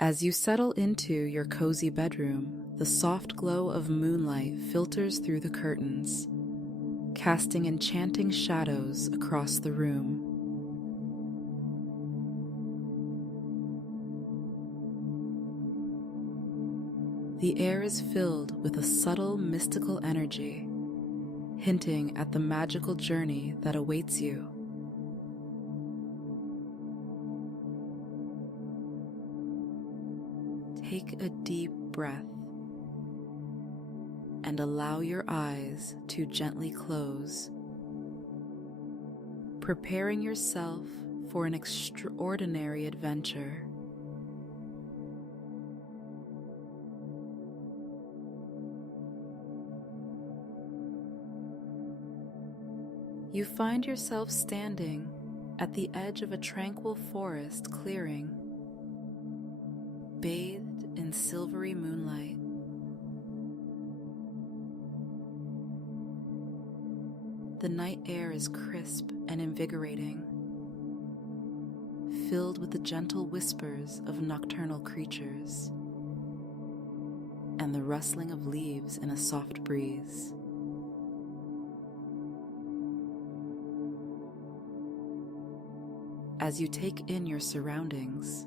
As you settle into your cozy bedroom, the soft glow of moonlight filters through the curtains, casting enchanting shadows across the room. The air is filled with a subtle mystical energy, hinting at the magical journey that awaits you. Take a deep breath and allow your eyes to gently close, preparing yourself for an extraordinary adventure. You find yourself standing at the edge of a tranquil forest clearing, bathed in silvery moonlight. The night air is crisp and invigorating, filled with the gentle whispers of nocturnal creatures and the rustling of leaves in a soft breeze. As you take in your surroundings,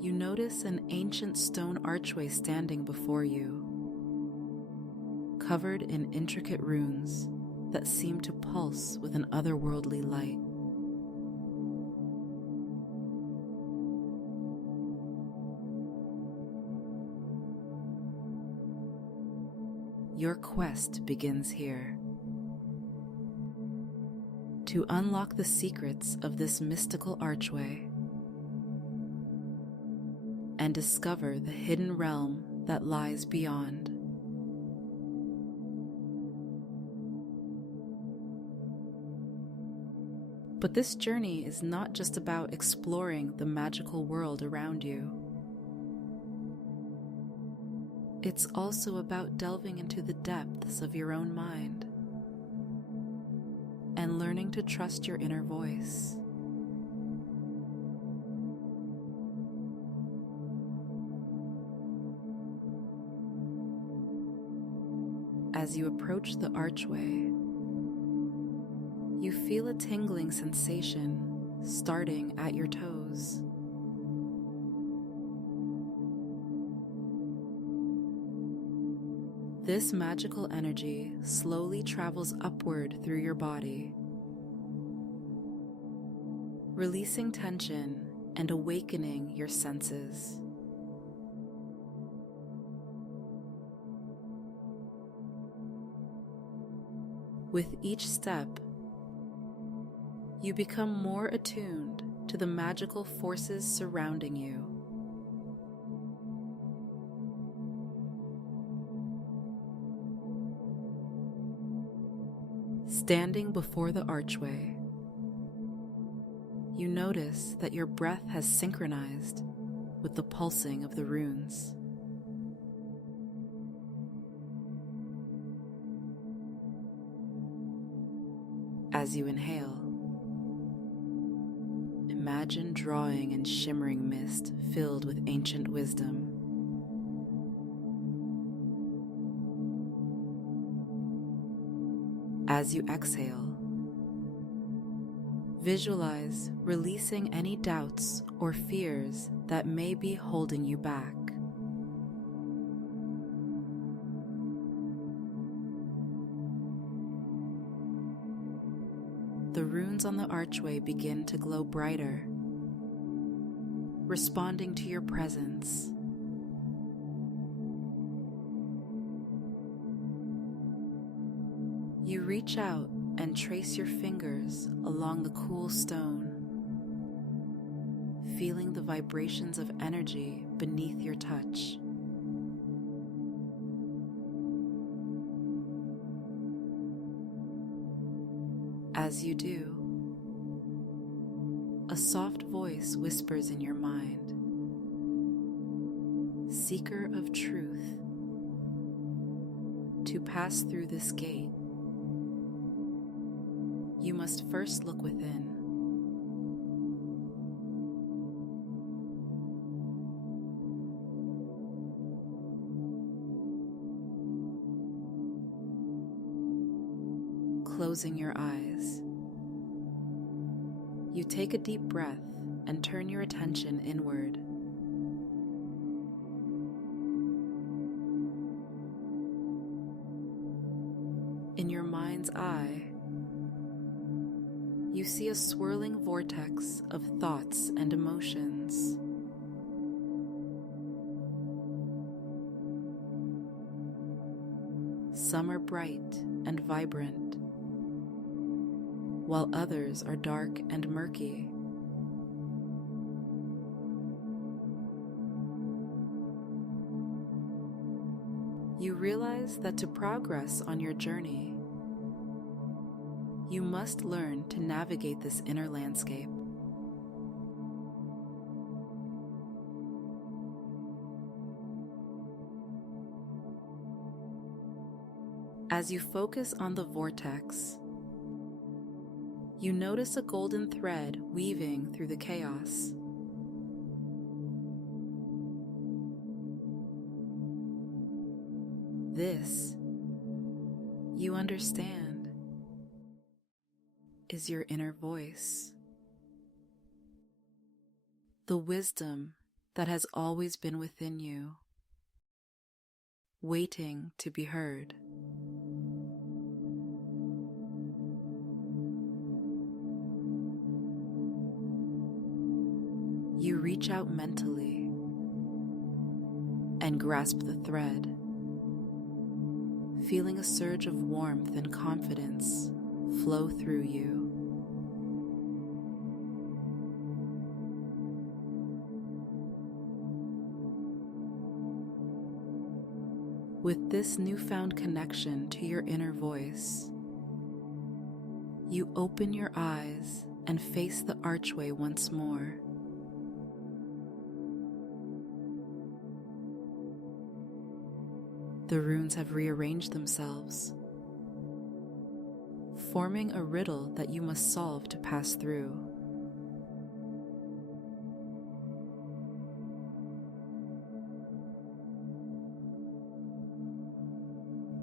you notice an ancient stone archway standing before you, covered in intricate runes that seem to pulse with an otherworldly light. Your quest begins here. To unlock the secrets of this mystical archway and discover the hidden realm that lies beyond. But this journey is not just about exploring the magical world around you. It's also about delving into the depths of your own mind and learning to trust your inner voice. As you approach the archway, you feel a tingling sensation starting at your toes. This magical energy slowly travels upward through your body, releasing tension and awakening your senses. With each step, you become more attuned to the magical forces surrounding you. Standing before the archway, you notice that your breath has synchronized with the pulsing of the runes. As you inhale, imagine drawing in shimmering mist filled with ancient wisdom. As you exhale, visualize releasing any doubts or fears that may be holding you back. The runes on the archway begin to glow brighter, responding to your presence. You reach out and trace your fingers along the cool stone, feeling the vibrations of energy beneath your touch. As you do, a soft voice whispers in your mind, "Seeker of truth, to pass through this gate, you must first look within." closing your eyes. You take a deep breath and turn your attention inward. In your mind's eye, you see a swirling vortex of thoughts and emotions. Some are bright and vibrant, while others are dark and murky. You realize that to progress on your journey, you must learn to navigate this inner landscape. As you focus on the vortex, you notice a golden thread weaving through the chaos. This, you understand, is your inner voice. The wisdom that has always been within you, waiting to be heard. You reach out mentally and grasp the thread, feeling a surge of warmth and confidence flow through you. With this newfound connection to your inner voice, you open your eyes and face the archway once more. The runes have rearranged themselves, forming a riddle that you must solve to pass through.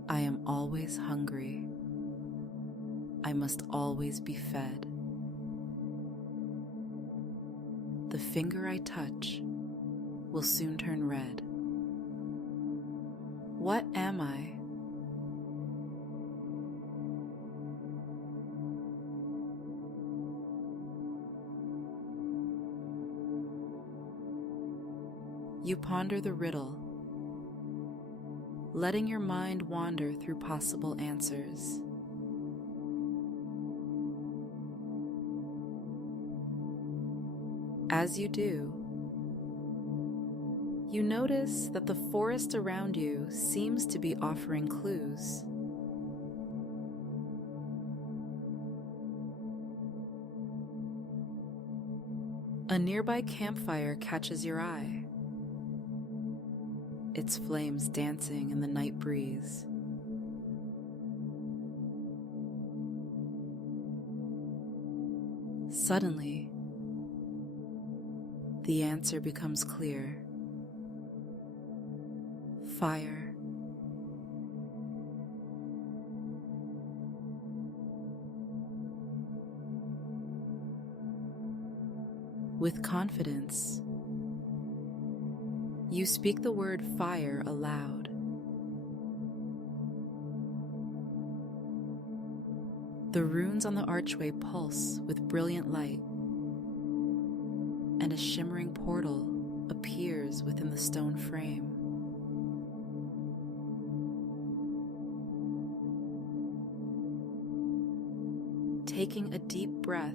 I am always hungry. I must always be fed. The finger I touch will soon turn red. What am I? You ponder the riddle, letting your mind wander through possible answers. As you do, you notice that the forest around you seems to be offering clues. A nearby campfire catches your eye, its flames dancing in the night breeze. Suddenly, the answer becomes clear. Fire. With confidence, you speak the word fire aloud. The runes on the archway pulse with brilliant light, and a shimmering portal appears within the stone frame. Taking a deep breath,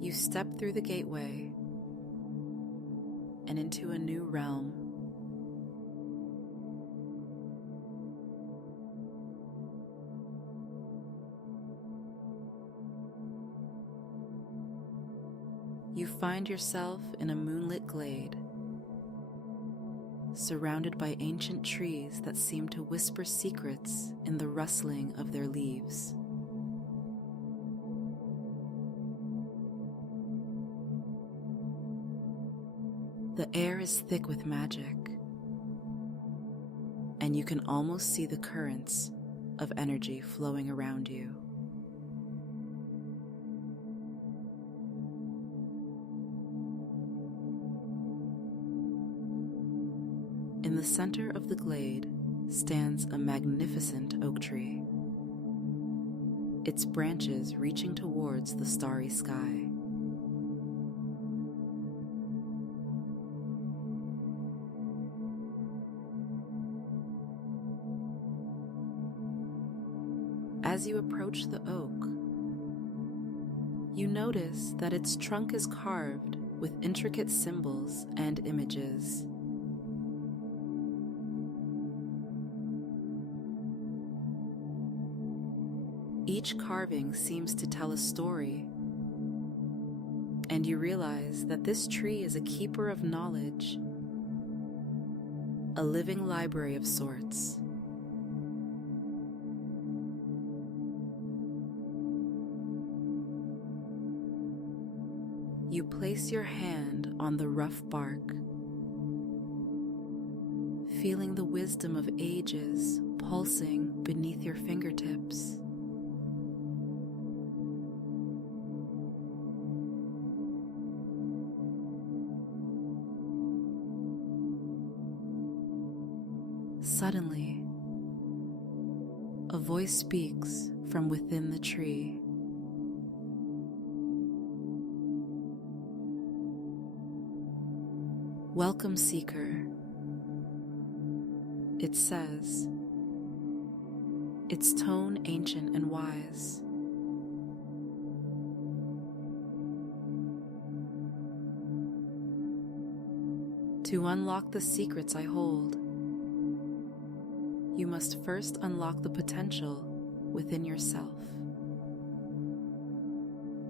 you step through the gateway and into a new realm. You find yourself in a moonlit glade, surrounded by ancient trees that seem to whisper secrets in the rustling of their leaves. The air is thick with magic, and you can almost see the currents of energy flowing around you. In the center of the glade stands a magnificent oak tree, its branches reaching towards the starry sky. As you approach the oak, you notice that its trunk is carved with intricate symbols and images. Each carving seems to tell a story, and you realize that this tree is a keeper of knowledge, a living library of sorts. You place your hand on the rough bark, feeling the wisdom of ages pulsing beneath your fingertips. Suddenly, a voice speaks from within the tree. Welcome, seeker, it says, its tone ancient and wise. To unlock the secrets I hold, you must first unlock the potential within yourself.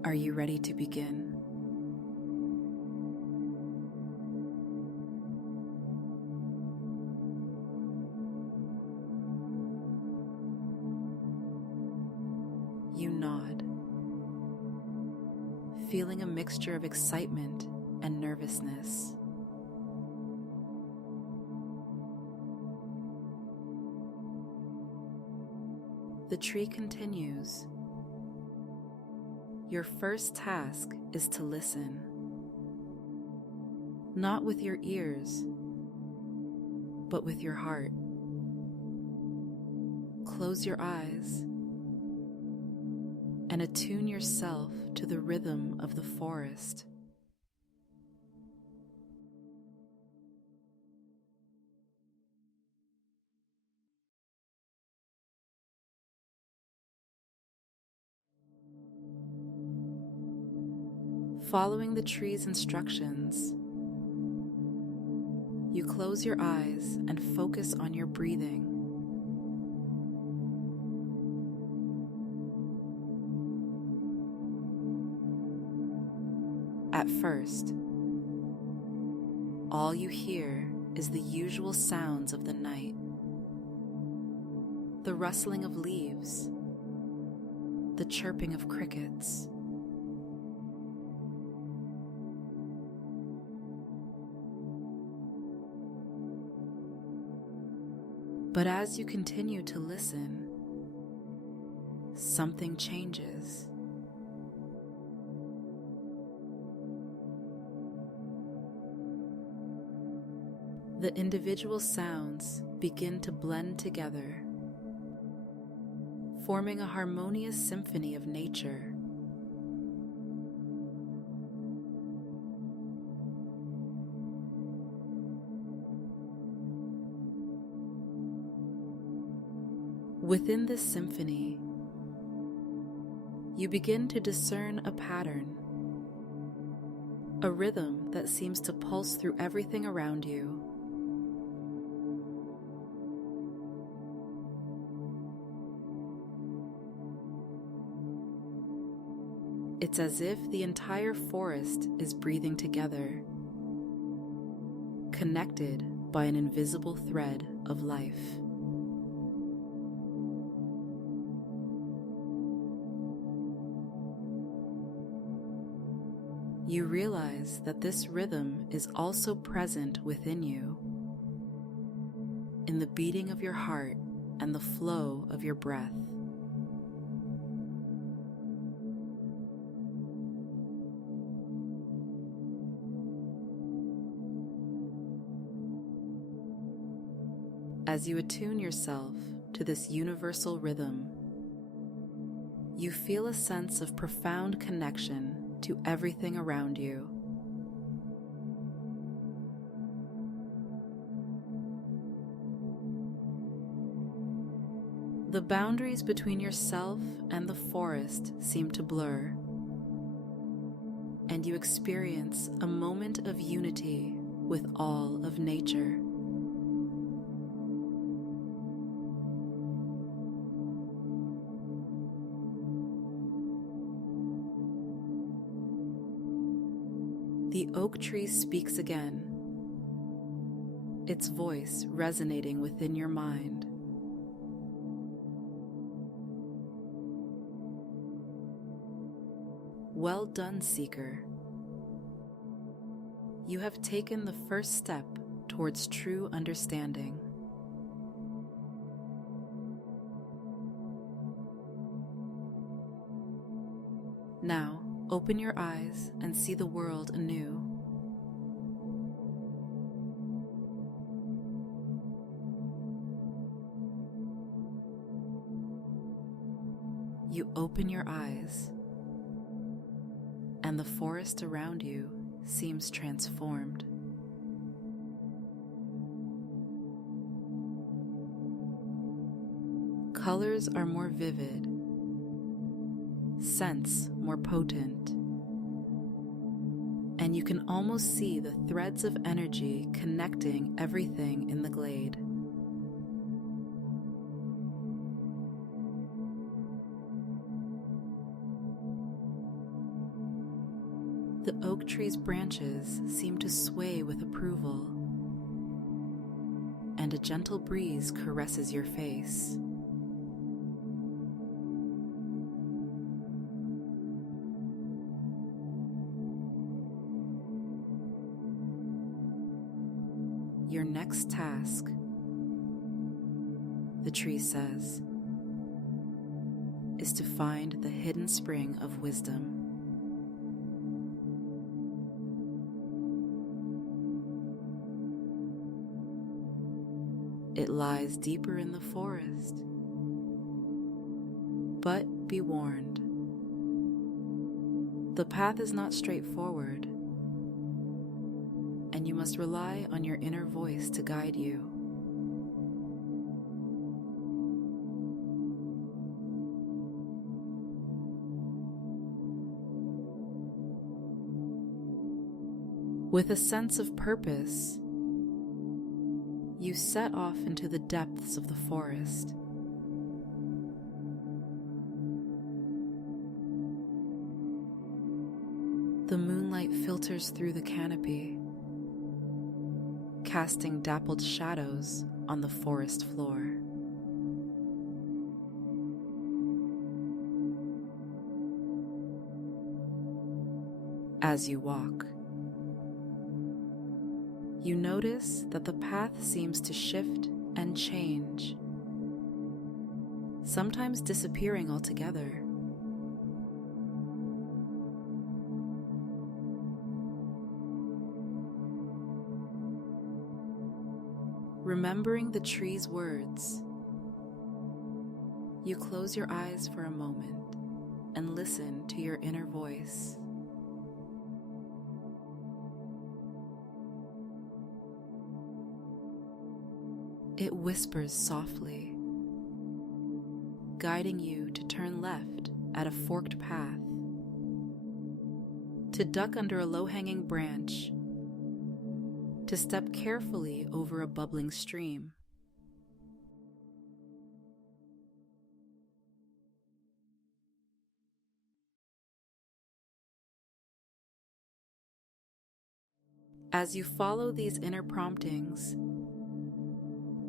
Are you ready to begin? You nod, feeling a mixture of excitement and nervousness. The tree continues. Your first task is to listen, not with your ears, but with your heart. Close your eyes and attune yourself to the rhythm of the forest. Following the tree's instructions, you close your eyes and focus on your breathing. At first, all you hear is the usual sounds of the night, the rustling of leaves, the chirping of crickets. But as you continue to listen, something changes. The individual sounds begin to blend together, forming a harmonious symphony of nature. Within this symphony, you begin to discern a pattern, a rhythm that seems to pulse through everything around you. It's as if the entire forest is breathing together, connected by an invisible thread of life. You realize that this rhythm is also present within you, in the beating of your heart and the flow of your breath. As you attune yourself to this universal rhythm, you feel a sense of profound connection to everything around you. The boundaries between yourself and the forest seem to blur, and you experience a moment of unity with all of nature. The oak tree speaks again, its voice resonating within your mind. Well done, seeker. You have taken the first step towards true understanding. Now, open your eyes and see the world anew. You open your eyes, and the forest around you seems transformed. Colors are more vivid, scents more potent, and you can almost see the threads of energy connecting everything in the glade. The oak tree's branches seem to sway with approval, and a gentle breeze caresses your face. Your next task, the tree says, is to find the hidden spring of wisdom. It lies deeper in the forest, but be warned, the path is not straightforward, and you must rely on your inner voice to guide you. With a sense of purpose, you set off into the depths of the forest. The moonlight filters through the canopy, casting dappled shadows on the forest floor. As you walk, you notice that the path seems to shift and change, sometimes disappearing altogether. Remembering the tree's words, you close your eyes for a moment and listen to your inner voice. It whispers softly, guiding you to turn left at a forked path, to duck under a low-hanging branch, to step carefully over a bubbling stream. As you follow these inner promptings,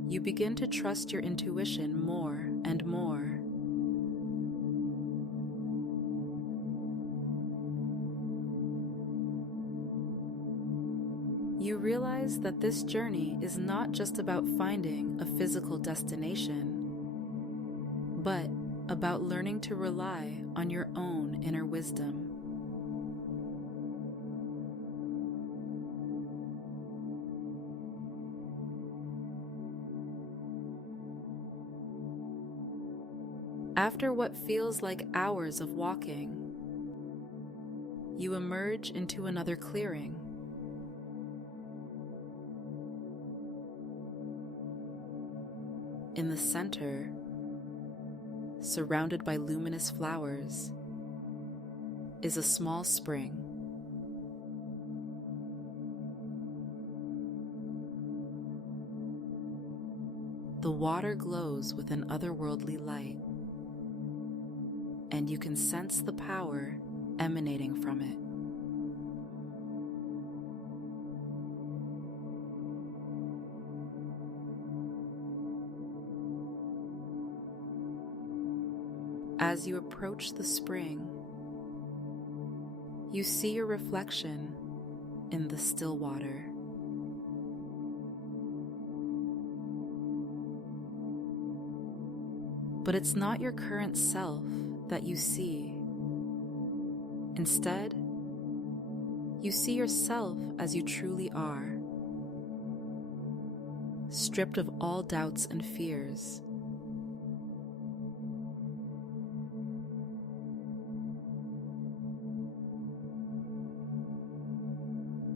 you begin to trust your intuition more and more. You realize that this journey is not just about finding a physical destination, but about learning to rely on your own inner wisdom. After what feels like hours of walking, you emerge into another clearing. In the center, surrounded by luminous flowers, is a small spring. The water glows with an otherworldly light, and you can sense the power emanating from it. As you approach the spring, you see your reflection in the still water. But it's not your current self that you see. Instead, you see yourself as you truly are, stripped of all doubts and fears.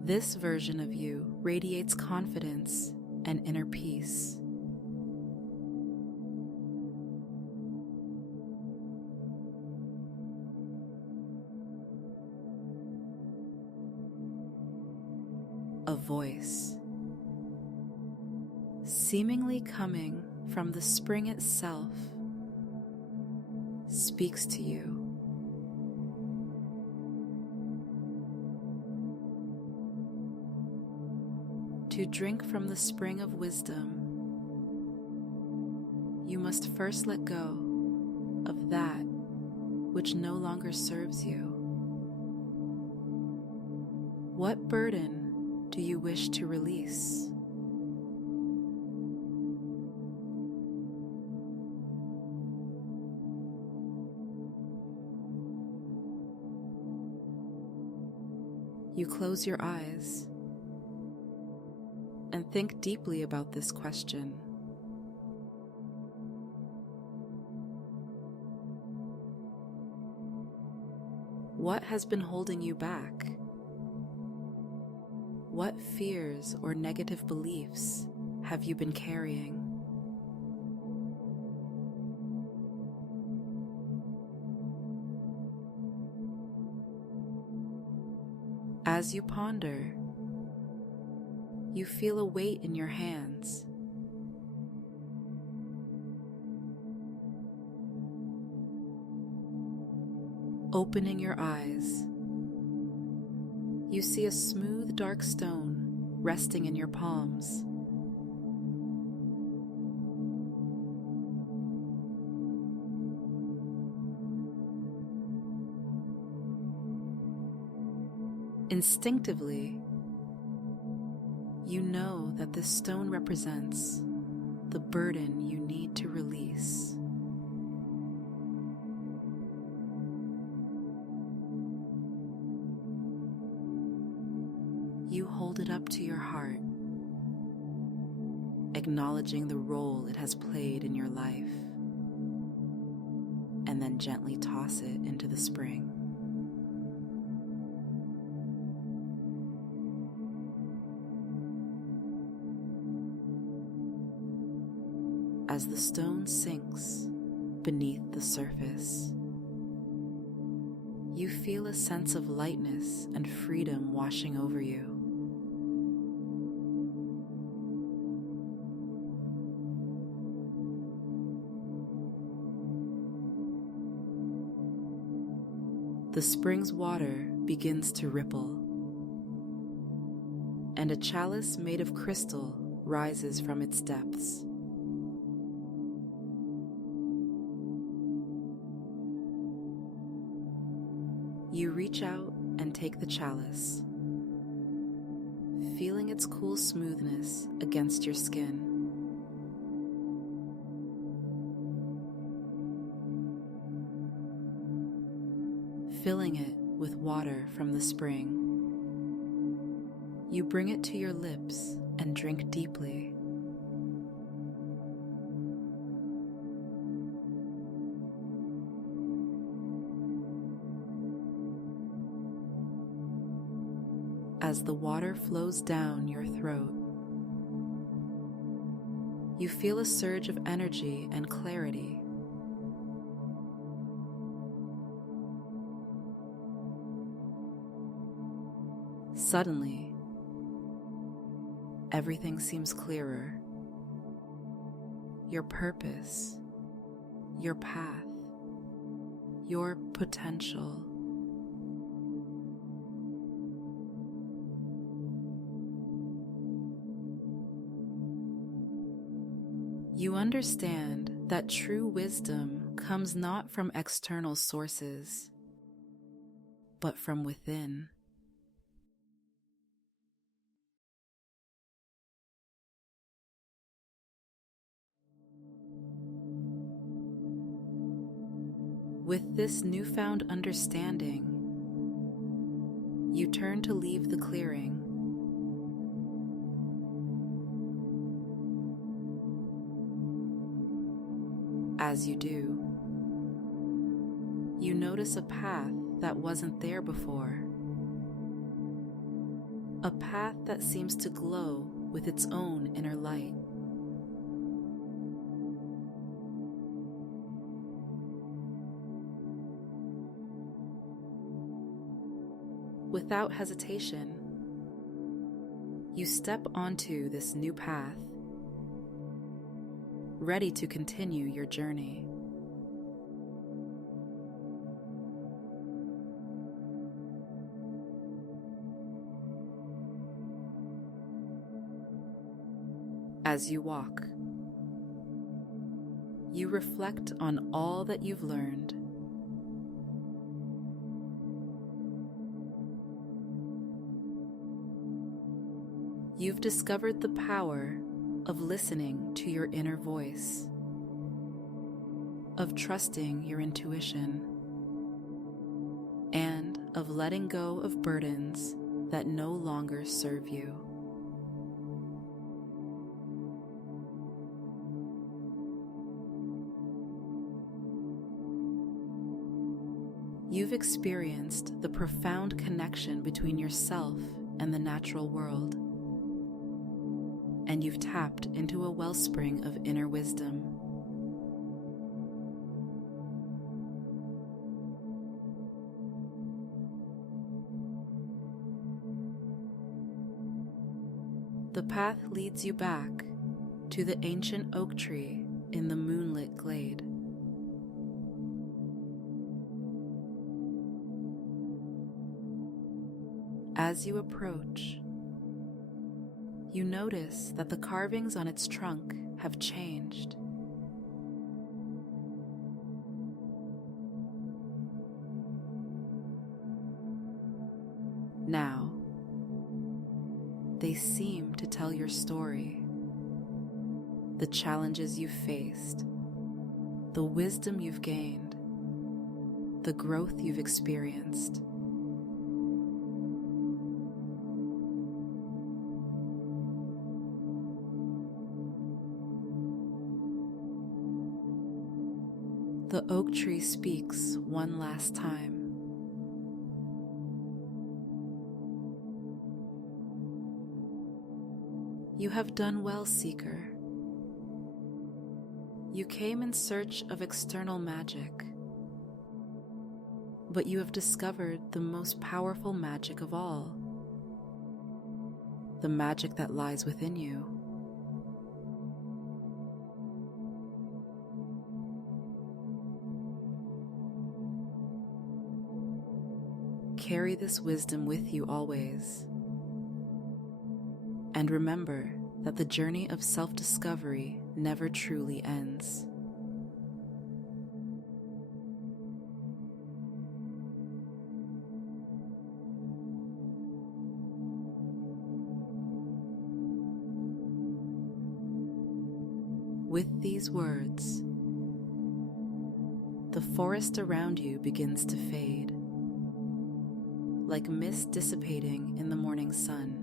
This version of you radiates confidence and inner peace. A voice, seemingly coming from the spring itself, speaks to you. To drink from the spring of wisdom, you must first let go of that which no longer serves you. What burden do you wish to release? You close your eyes and think deeply about this question. What has been holding you back? What fears or negative beliefs have you been carrying? As you ponder, you feel a weight in your hands. Opening your eyes, you see a smooth, dark stone resting in your palms. Instinctively, you know that this stone represents the burden you need to release. You hold it up to your heart, acknowledging the role it has played in your life, and then gently toss it into the spring. As the stone sinks beneath the surface, you feel a sense of lightness and freedom washing over you. The spring's water begins to ripple, and a chalice made of crystal rises from its depths. You reach out and take the chalice, feeling its cool smoothness against your skin. filling it with water from the spring. You bring it to your lips and drink deeply. As the water flows down your throat, you feel a surge of energy and clarity. Suddenly, everything seems clearer. Your purpose, your path, your potential. You understand that true wisdom comes not from external sources, but from within. With this newfound understanding, you turn to leave the clearing. As you do, you notice a path that wasn't there before. A path that seems to glow with its own inner light. Without hesitation, you step onto this new path, ready to continue your journey. As you walk, you reflect on all that you've learned. You've discovered the power of listening to your inner voice, of trusting your intuition, and of letting go of burdens that no longer serve you. You've experienced the profound connection between yourself and the natural world, and you've tapped into a wellspring of inner wisdom. The path leads you back to the ancient oak tree in the moonlit glade. As you approach, you notice that the carvings on its trunk have changed. Now, they seem to tell your story, the challenges you've faced, the wisdom you've gained, the growth you've experienced. The oak tree speaks one last time. You have done well, seeker. You came in search of external magic, but you have discovered the most powerful magic of all, the magic that lies within you. Carry this wisdom with you always. And remember that the journey of self-discovery never truly ends. With these words, the forest around you begins to fade. like mist dissipating in the morning sun.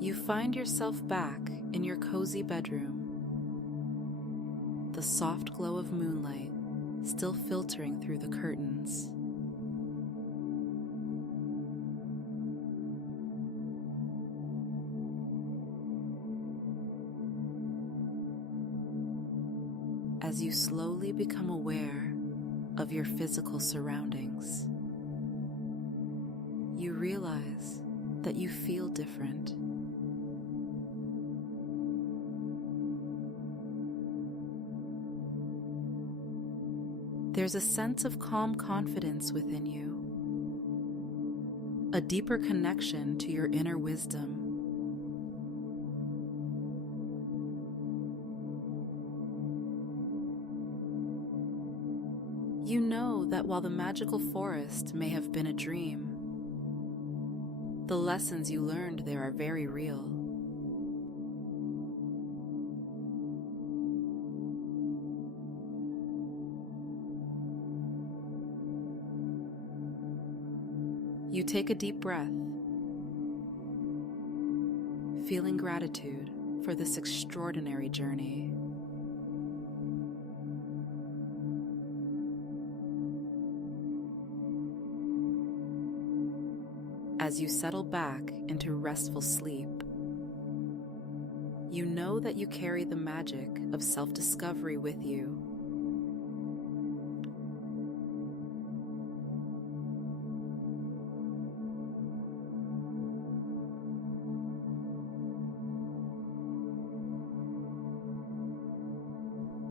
You find yourself back in your cozy bedroom, the soft glow of moonlight still filtering through the curtains. As you slowly become aware of your physical surroundings, you realize that you feel different. There's a sense of calm confidence within you, a deeper connection to your inner wisdom. You know that while the magical forest may have been a dream, the lessons you learned there are very real. You take a deep breath, feeling gratitude for this extraordinary journey. As you settle back into restful sleep, you know that you carry the magic of self-discovery with you.